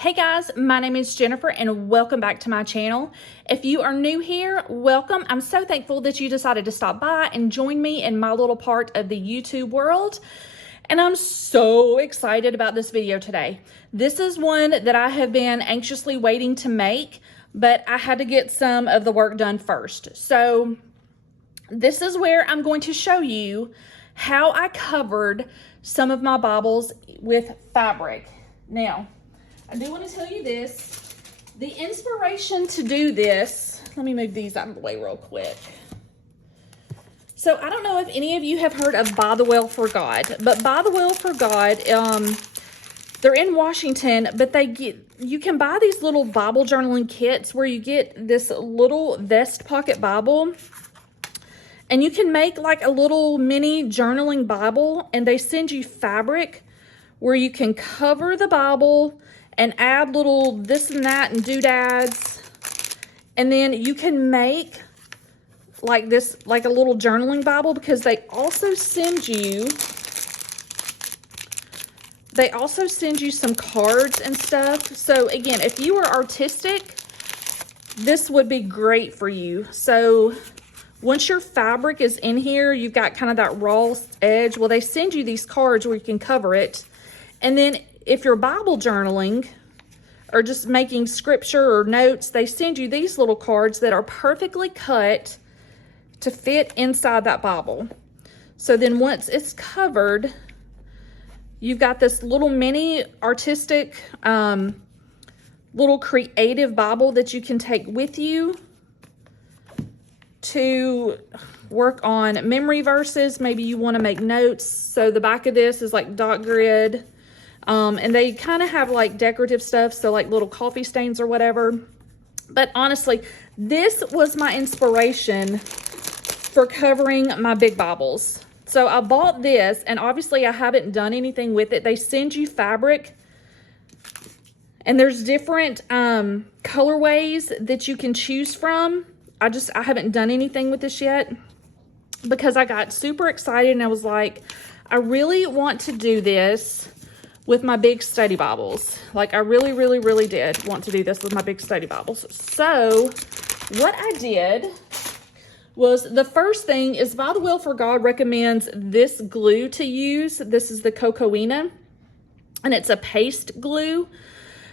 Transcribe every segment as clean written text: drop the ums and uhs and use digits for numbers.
Hey guys, my name is Jennifer and welcome back to my channel. If you are new here, welcome. I'm so thankful that you decided to stop by and join me in my little part of the YouTube world. And I'm so excited about this video today. This is one that I have been anxiously waiting to make, but I had to get some of the work done first. So this is where I'm going to show you how I covered some of my Bibles with fabric. Now, I do want to tell you this, the inspiration to do this, let me move these out of the way real quick. So I don't know if any of you have heard of By the Well for God, but By the Well for God, they're in Washington, but you can buy these little Bible journaling kits where you get this little vest pocket Bible, and you can make like a little mini journaling Bible, and they send you fabric where you can cover the Bible and add little this and that and doodads. And then you can make like this, like a little journaling Bible, because they also send you some cards and stuff. So again, if you are artistic, this would be great for you. So once your fabric is in here, you've got kind of that raw edge. Well, they send you these cards where you can cover it. And then if you're Bible journaling or just making scripture or notes, they send you these little cards that are perfectly cut to fit inside that Bible. So then once it's covered, you've got this little mini artistic, little creative Bible that you can take with you to work on memory verses. Maybe you want to make notes. So the back of this is like dot grid. And they kind of have like decorative stuff, so like little coffee stains or whatever. But honestly, this was my inspiration for covering my big Bibles. So I bought this, and obviously I haven't done anything with it. They send you fabric, and there's different colorways that you can choose from. I haven't done anything with this yet because I got super excited, and I was like, I really want to do this with my big study Bibles. Like I really, really, really did want to do this with my big study Bibles. So what I did was, the first thing is By the Well for God recommends this glue to use. This is the Cocoina, and it's a paste glue.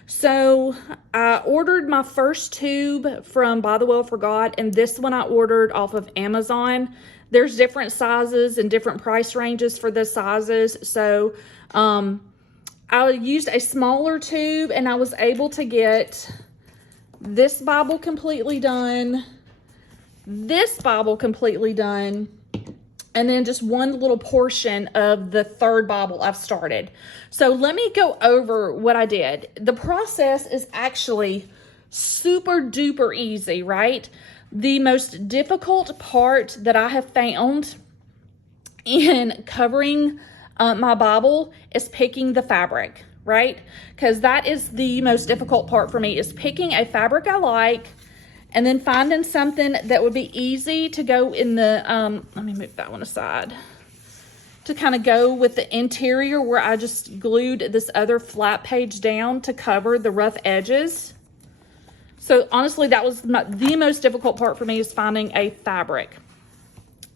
So I ordered my first tube from By the Well for God, and this one I ordered off of Amazon. There's different sizes and different price ranges for the sizes. So I used a smaller tube, and I was able to get this Bible completely done, this Bible completely done, and then just one little portion of the third Bible I've started. So let me go over what I did. The process is actually super duper easy, right? The most difficult part that I have found in covering my Bible is picking the fabric, right? Because that is the most difficult part for me, is picking a fabric I like and then finding something that would be easy to go in the, let me move that one aside, to kind of go with the interior where I just glued this other flat page down to cover the rough edges. So honestly, that was the most difficult part for me, is finding a fabric.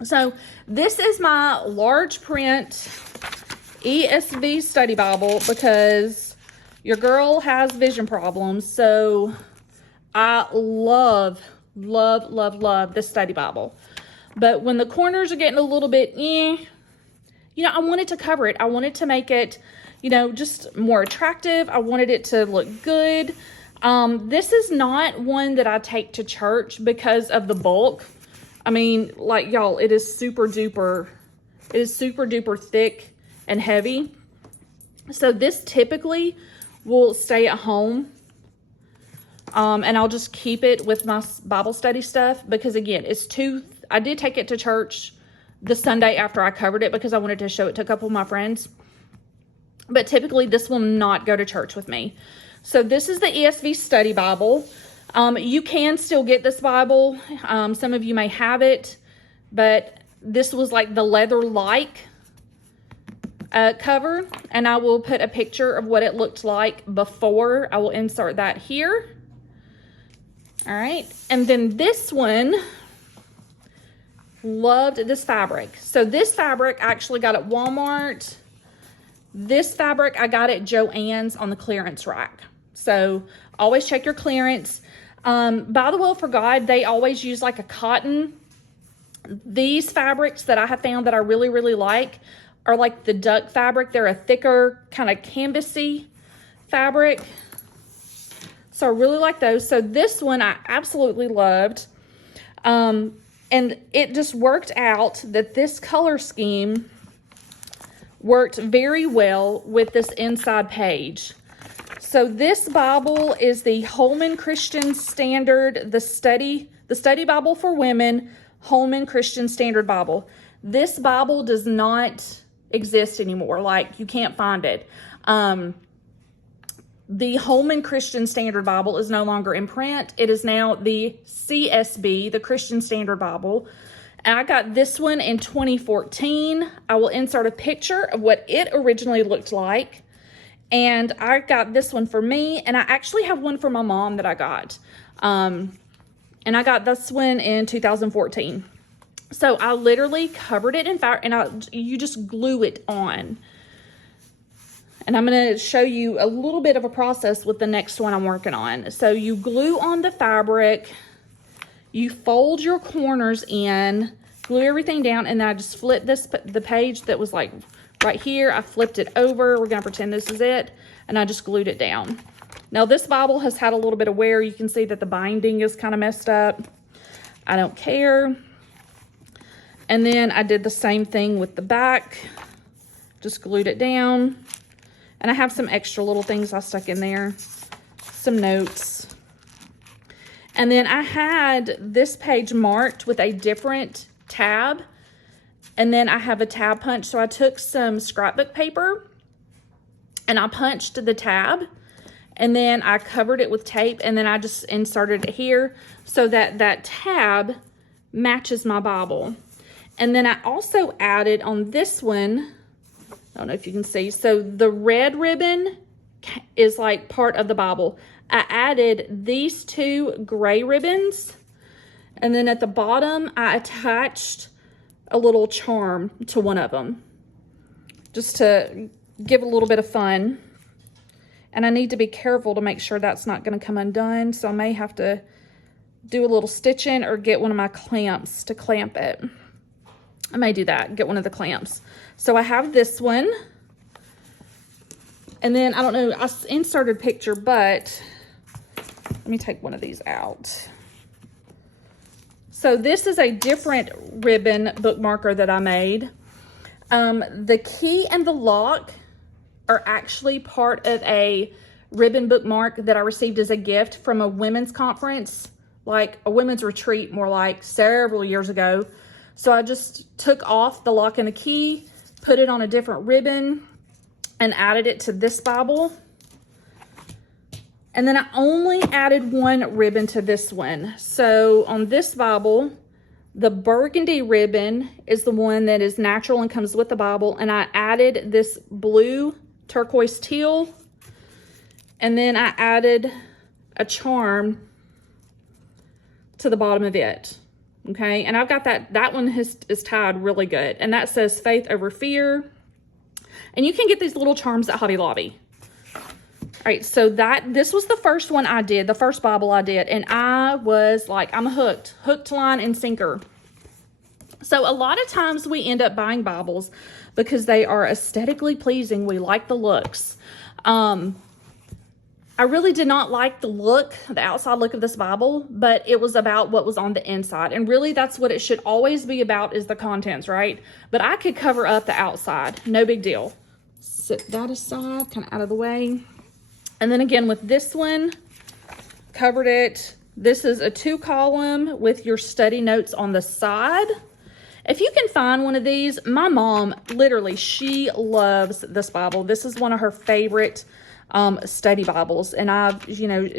So this is my large print ESV study Bible, because your girl has vision problems. So I love, love, love, love this study Bible. But when the corners are getting a little bit, I wanted to cover it. I wanted to make it, just more attractive. I wanted it to look good. This is not one that I take to church because of the bulk. I mean, like, y'all, it is super duper thick and heavy. So this typically will stay at home. And I'll just keep it with my Bible study stuff, because again, I did take it to church the Sunday after I covered it because I wanted to show it to a couple of my friends. But typically this will not go to church with me. So this is the ESV study Bible. You can still get this Bible. Some of you may have it, but this was like the leather-like cover, and I will put a picture of what it looked like before. I will insert that here. All right, and then this one, loved this fabric. So this fabric I actually got at Walmart. This fabric I got at Joann's on the clearance rack. So always check your clearance. By the will for God, they always use like a cotton. These fabrics that I have found that I really, really like are like the duck fabric. They're a thicker kind of canvasy fabric. So I really like those. So this one I absolutely loved. And it just worked out that this color scheme worked very well with this inside page. So this Bible is the Holman Christian Standard, the Study Bible for Women, Holman Christian Standard Bible. This Bible does not exist anymore. Like, you can't find it. The Holman Christian Standard Bible is no longer in print. It is now the CSB, the Christian Standard Bible. And I got this one in 2014. I will insert a picture of what it originally looked like. And I got this one for me, and I actually have one for my mom that I got. And I got this one in 2014. So I literally covered it in fabric, and you just glue it on. And I'm going to show you a little bit of a process with the next one I'm working on. So you glue on the fabric, you fold your corners in, glue everything down, and then I just flip the page that was like right here. I flipped it over. We're going to pretend this is it. And I just glued it down. Now this Bible has had a little bit of wear. You can see that the binding is kind of messed up. I don't care. And then I did the same thing with the back. Just glued it down. And I have some extra little things I stuck in there. Some notes. And then I had this page marked with a different tab. And then I have a tab punch. So I took some scrapbook paper and I punched the tab. And then I covered it with tape. And then I just inserted it here so that that tab matches my Bible. And then I also added on this one, I don't know if you can see, so the red ribbon is like part of the Bible. I added these two gray ribbons, and then at the bottom I attached a little charm to one of them just to give a little bit of fun. And I need to be careful to make sure that's not going to come undone, so I may have to do a little stitching or get one of my clamps to clamp it. I may do that, get one of the clamps. So I have this one. And then, I don't know, I inserted a picture, but let me take one of these out. So this is a different ribbon bookmarker that I made. The key and the lock are actually part of a ribbon bookmark that I received as a gift from a women's conference, like a women's retreat, more like several years ago. So I just took off the lock and the key, put it on a different ribbon, and added it to this Bible. And then I only added one ribbon to this one. So on this Bible, the burgundy ribbon is the one that is natural and comes with the Bible. And I added this blue turquoise teal. And then I added a charm to the bottom of it. Okay, and I've got that one is tied really good. And that says faith over fear. And you can get these little charms at Hobby Lobby. All right, so this was the first one I did, the first Bible I did. And I was like, I'm hooked, line, and sinker. So a lot of times we end up buying Bibles because they are aesthetically pleasing. We like the looks. I really did not like the outside look of this Bible, but it was about what was on the inside. And really that's what it should always be about, is the contents, right? But I could cover up the outside, no big deal. Set that aside, kind of out of the way. And then again with this one, covered it. This is a 2-column with your study notes on the side. If you can find one of these, my mom, literally, she loves this Bible. This is one of her favorite study Bibles. And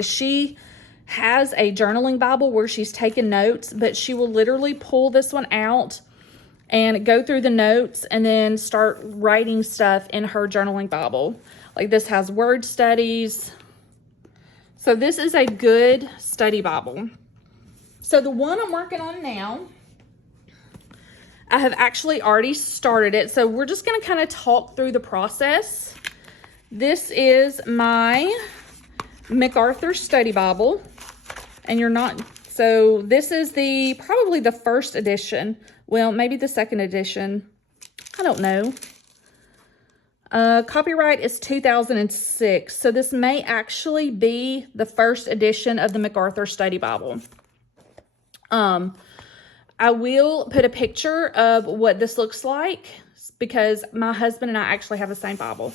she has a journaling Bible where she's taken notes, but she will literally pull this one out and go through the notes and then start writing stuff in her journaling Bible. Like this has word studies. So this is a good study Bible. So the one I'm working on now, I have actually already started it. So we're just going to kind of talk through the process. This is my MacArthur study Bible. And so this is probably the first edition. Well, maybe the second edition. I don't know. Copyright is 2006. So this may actually be the first edition of the MacArthur study Bible. I will put a picture of what this looks like because my husband and I actually have the same Bible.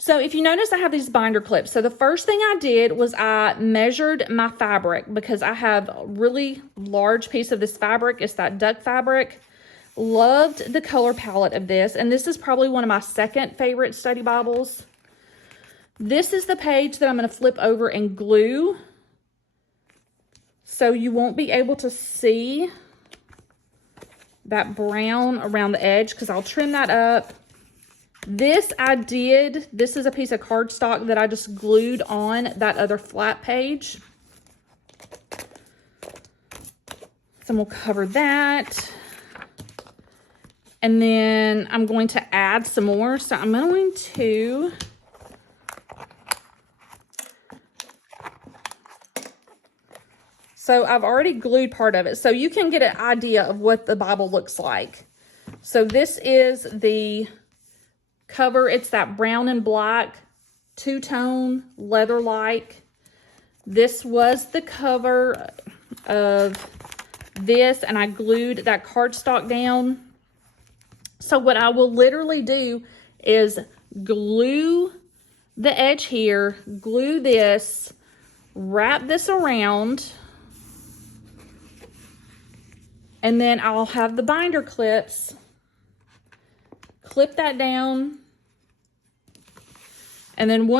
So if you notice, I have these binder clips. So the first thing I did was I measured my fabric because I have a really large piece of this fabric. It's that duck fabric. Loved the color palette of this. And this is probably one of my second favorite study Bibles. This is the page that I'm going to flip over and glue. So you won't be able to see that brown around the edge because I'll trim that up. This is a piece of cardstock that I just glued on that other flat page. So we'll cover that. And then I'm going to add some more. So I'm going to So I've already glued part of it. So you can get an idea of what the Bible looks like. So this is the cover. It's that brown and black, two-tone, leather-like. This was the cover of this, and I glued that cardstock down. So what I will literally do is glue the edge here, glue this, wrap this around, and then I'll have the binder clips, clip that down, and then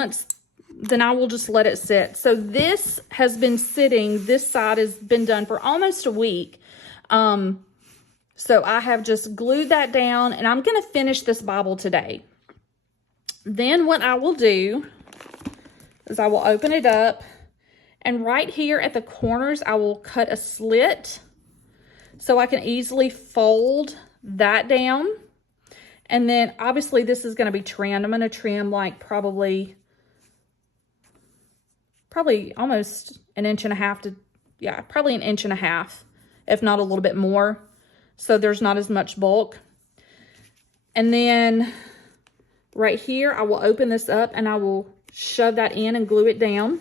I will just let it sit. So this has been sitting, this side has been done for almost a week. So I have just glued that down, and I'm going to finish this Bible today. Then what I will do is I will open it up, and right here at the corners, I will cut a slit so I can easily fold that down. And then obviously this is going to be trimmed. I'm going to trim like probably almost an inch and a half to, yeah, probably an inch and a half, if not a little bit more. So there's not as much bulk. And then right here, I will open this up and I will shove that in and glue it down.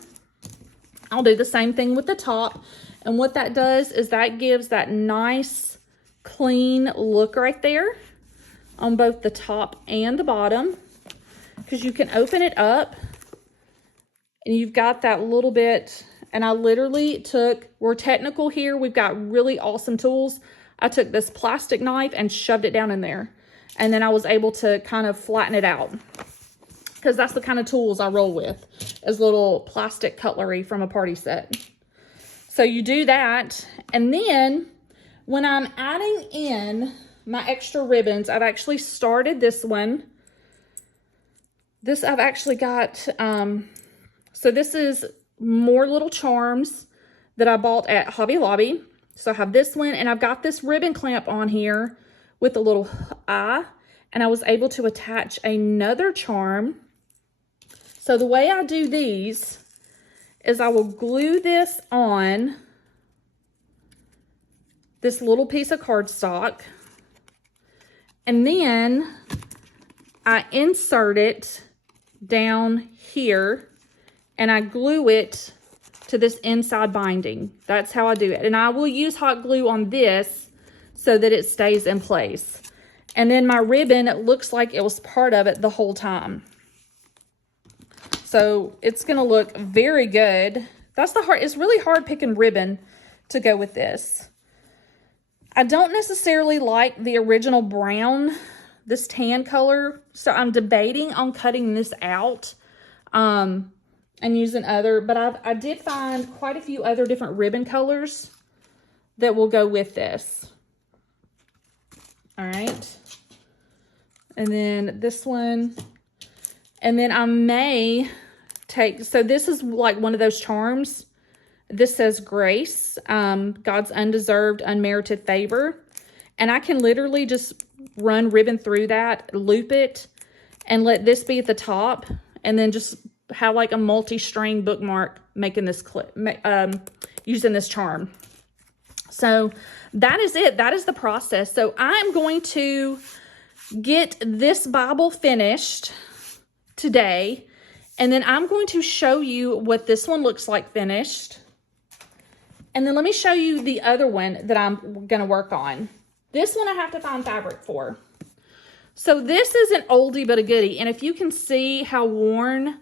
I'll do the same thing with the top. And what that does is that gives that nice, clean look right there on both the top and the bottom. Because you can open it up and you've got that little bit. And I literally we're technical here. We've got really awesome tools. I took this plastic knife and shoved it down in there. And then I was able to kind of flatten it out. Because that's the kind of tools I roll with, is little plastic cutlery from a party set. So you do that. And then when I'm adding in my extra ribbons, I've actually started this one. This I've actually got, so this is more little charms that I bought at Hobby Lobby. So I have this one, and I've got this ribbon clamp on here with a little eye, and I was able to attach another charm. So the way I do these is I will glue this on this little piece of cardstock, and then I insert it down here, and I glue it to this inside binding. That's how I do it. And I will use hot glue on this so that it stays in place. And then my ribbon, it looks like it was part of it the whole time. So it's gonna look very good. It's really hard picking ribbon to go with this. I don't necessarily like the original brown, this tan color. So I'm debating on cutting this out and using other, but I did find quite a few other different ribbon colors that will go with this. All right. And then this one. And then I may take, so this is like one of those charms. This says grace, God's undeserved, unmerited favor. And I can literally just run ribbon through that, loop it, and let this be at the top. And then just have like a multi-string bookmark making this clip, using this charm. So that is it. That is the process. So I'm going to get this Bible finished today. And then I'm going to show you what this one looks like finished. And then let me show you the other one that I'm going to work on. This one I have to find fabric for. So this is an oldie but a goodie. And if you can see how worn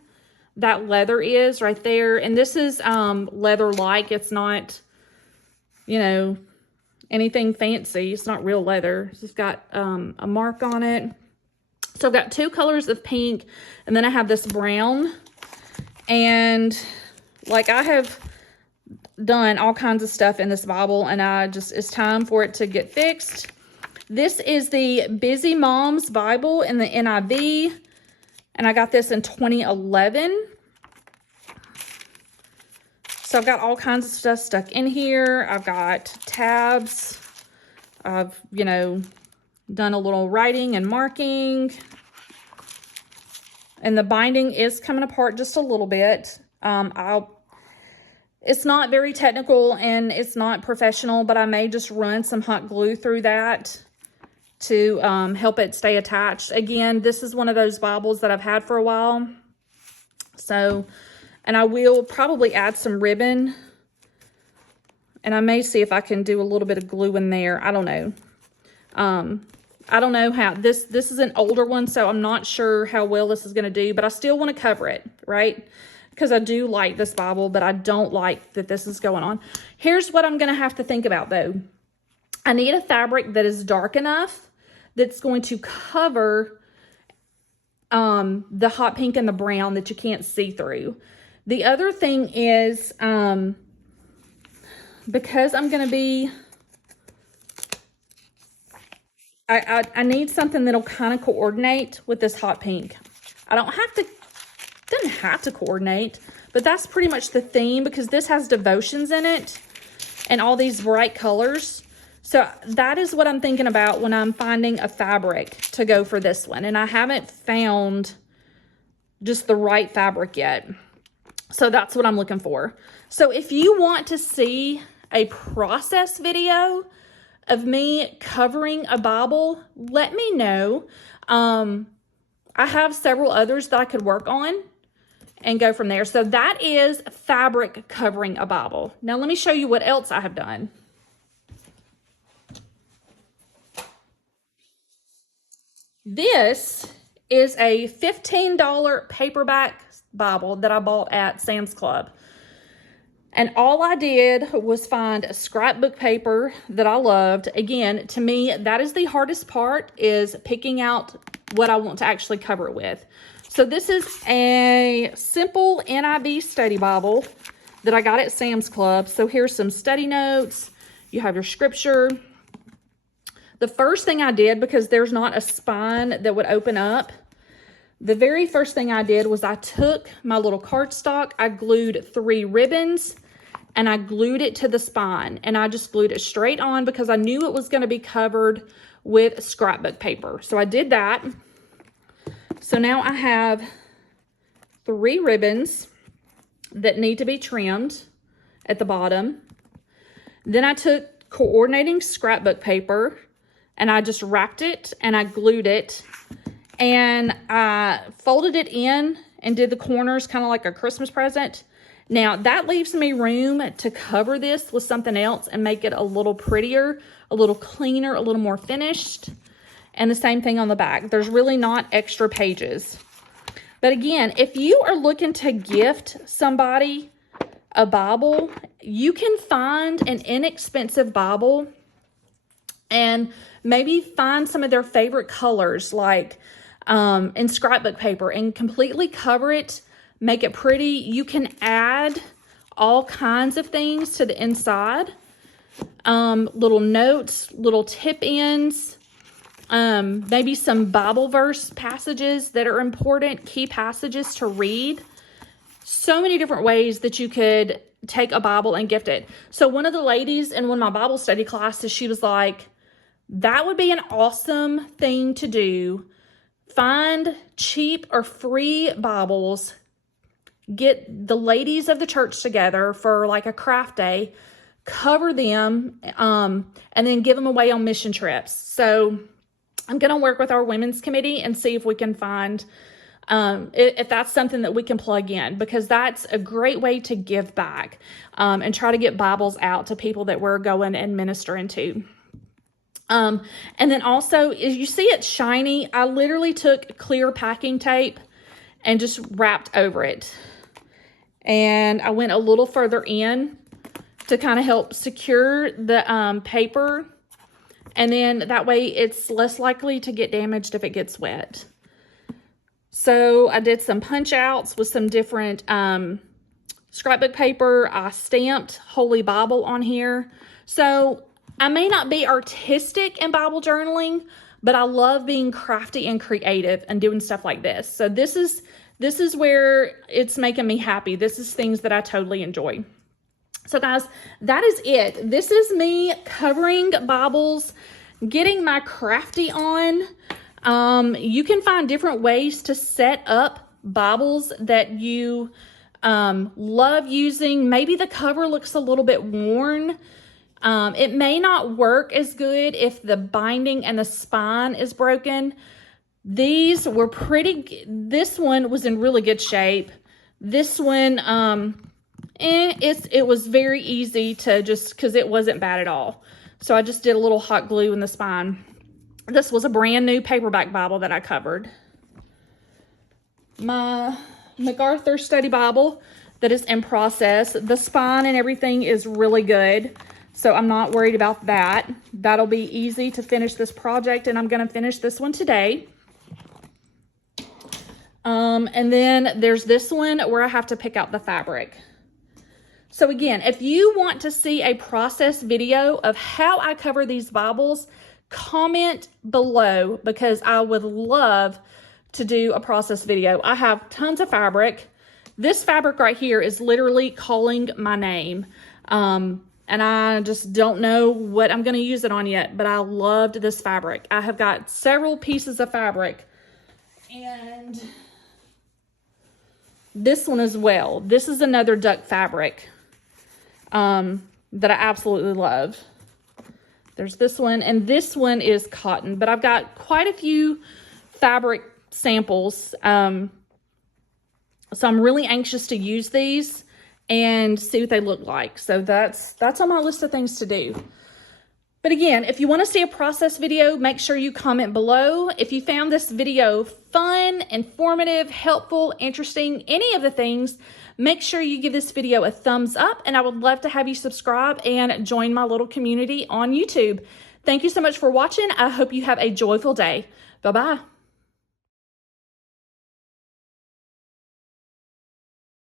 that leather is right there. And this is leather-like. It's not, you know, anything fancy. It's not real leather. It's just got a mark on it. So I've got 2 colors of pink. And then I have this brown. And like I have done all kinds of stuff in this Bible, and it's time for it to get fixed. This is the Busy Moms Bible in the NIV, and I got this in 2011. So I've got all kinds of stuff stuck in here. I've got tabs. I've, you know, done a little writing and marking. And the binding is coming apart just a little bit. It's not very technical and it's not professional, but I may just run some hot glue through that to help it stay attached. Again, this is one of those Bibles that I've had for a while. So, and I will probably add some ribbon. And I may see if I can do a little bit of glue in there. I don't know. I don't know how, this is an older one, so I'm not sure how well this is going to do, but I still want to cover it, right? Because I do like this Bible, but I don't like that this is going on. Here's what I'm going to have to think about, though. I need a fabric that is dark enough that's going to cover the hot pink and the brown that you can't see through. The other thing is, because I'm going to be, I need something that'll kind of coordinate with this hot pink. I don't have to, doesn't have to coordinate, but that's pretty much the theme because this has devotions in it and all these bright colors. So that is what I'm thinking about when I'm finding a fabric to go for this one. And I haven't found just the right fabric yet. So that's what I'm looking for. So if you want to see a process video of me covering a Bible, let me know. I have several others that I could work on and go from there. So that is fabric covering a Bible. Now let me show you what else I have done. This is a $15 paperback Bible that I bought at Sam's Club. And all I did was find a scrapbook paper that I loved. Again, to me, that is the hardest part, is picking out what I want to actually cover it with. So this is a simple NIV study Bible that I got at Sam's Club. So here's some study notes. You have your scripture. The first thing I did, because there's not a spine that would open up, the very first thing I did was I took my little cardstock, I glued 3 ribbons, and I glued it to the spine. And I just glued it straight on because I knew it was going to be covered with scrapbook paper. So I did that. So now I have 3 ribbons that need to be trimmed at the bottom. Then I took coordinating scrapbook paper and I just wrapped it and I glued it. And I folded it in and did the corners kind of like a Christmas present. Now, that leaves me room to cover this with something else and make it a little prettier, a little cleaner, a little more finished. And the same thing on the back. There's really not extra pages. But again, if you are looking to gift somebody a Bible, you can find an inexpensive Bible and maybe find some of their favorite colors, like in scrapbook paper, and completely cover it, make it pretty. You can add all kinds of things to the inside, little notes, little tip ends, maybe some Bible verse passages that are important, key passages to read. So many different ways that you could take a Bible and gift it. So one of the ladies in one of my Bible study classes, she was like, that would be an awesome thing to do. Find cheap or free Bibles, get the ladies of the church together for like a craft day, cover them, and then give them away on mission trips. So I'm going to work with our women's committee and see if we can find, if that's something that we can plug in, because that's a great way to give back, and try to get Bibles out to people that we're going and ministering to. And then also, as you see it's shiny, I literally took clear packing tape and just wrapped over it. And I went a little further in to kind of help secure the paper. And then that way it's less likely to get damaged if it gets wet. So I did some punch outs with some different scrapbook paper. I stamped Holy Bible on here. So I may not be artistic in Bible journaling, but I love being crafty and creative and doing stuff like this. So this is where it's making me happy. This is things that I totally enjoy. So guys, that is it. This is me covering Bibles, getting my crafty on. You can find different ways to set up Bibles that you love using. Maybe the cover looks a little bit worn. It may not work as good if the binding and the spine is broken. These were this one was in really good shape. This one, it was very easy to because it wasn't bad at all. So I just did a little hot glue in the spine. This was a brand new paperback Bible that I covered. My MacArthur study Bible that is in process. The spine and everything is really good. So I'm not worried about that. That'll be easy to finish this project, and I'm going to finish this one today. And then there's this one where I have to pick out the fabric. So again, if you want to see a process video of how I cover these Bibles, comment below, because I would love to do a process video. I have tons of fabric. This fabric right here is literally calling my name. And I just don't know what I'm going to use it on yet, but I loved this fabric. I have got several pieces of fabric, and this one as well. This is another duck fabric that I absolutely love. There's this one, and this one is cotton, but I've got quite a few fabric samples. So I'm really anxious to use these and see what they look like. So that's on my list of things to do. But again, if you want to see a process video, make sure you comment below. If you found this video fun, informative, helpful, interesting, any of the things, make sure you give this video a thumbs up, and I would love to have you subscribe and join my little community on YouTube. Thank you so much for watching. I hope you have a joyful day. Bye-bye.